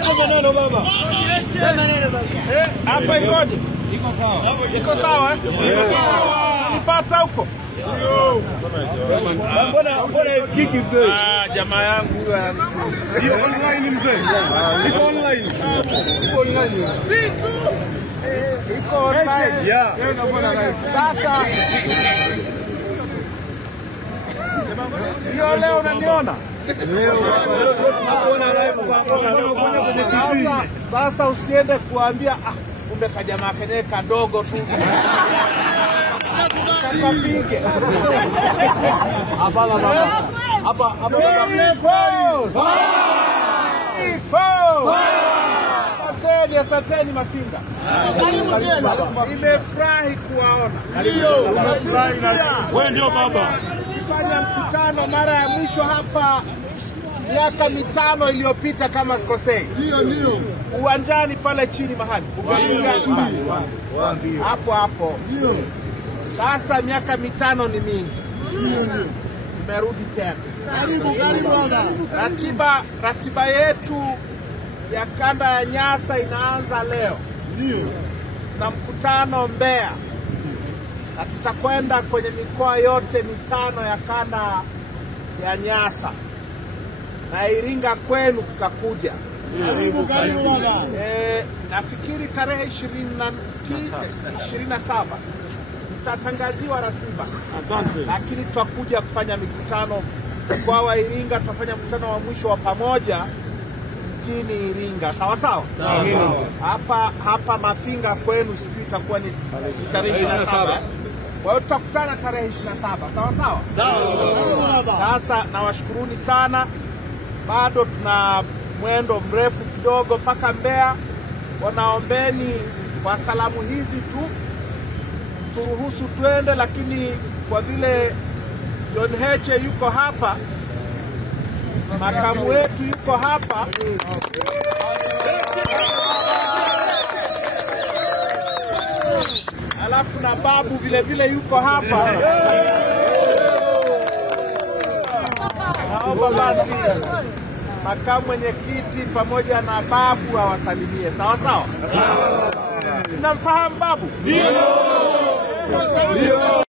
sema neno baba. Sema neno baba. Hapa ikoje? Iko sawa. Iko sawa eh? Iko sawa. Nipata huko. Mbona isikiki mzee? Jamaa yangu iko online mzee. Iko online. Iko online. Iko online. Yeah. Sasa hiyo leo unaniona? Sasa usiende kuambia kumbe kajamaa kenyewe kadogo tu. Kapige. Hapana baba. Hapa Asanteni Mafinga. Nimefurahi kuwaona. Wewe ndio baba. Fanya mkutano mara ya mwisho hapa miaka 5 iliyopita kama sikosei. Ndio. Uwanjani pale chini mahali. Hapo. Ndio. Sasa miaka 5 ni mingi. Nimerudi tena. Karibu baba. Ratiba yetu ya kanda ya Nyasa inaanza leo. Ndio. Na mkutano Mbeya. Na tutakwenda kwenye mikoa yote 5 ya kanda ya Nyasa. Na Iringa kwenu tutakuja. Karibu baba. Nafikiri tarehe 27 tutatangaziwa ratiba. Asante. Lakini tutakuja kufanya mikutano kwa Iringa, tutafanya mkutano wa mwisho wa pamoja mjini Iringa. Sawa sawa? Hapa Mafinga kwenu siku itakuwa ni tarehe 27. Kwa hiyo tutakutana tarehe 27. Sawa sawa? Sasa nawashukuruni sana. Bado tuna mwendo mrefu kidogo mpaka Mbeya. Wanaombeni kwa salamu hizi tu turuhusu twende, lakini kwa vile John Heche yuko hapa, makamu wetu yuko hapa, alafu na babu vile yuko hapa. Naomba basi makamu mwenyekiti pamoja na babu awasalimie. Sawa sawa? Namfahamu babu? Ndio.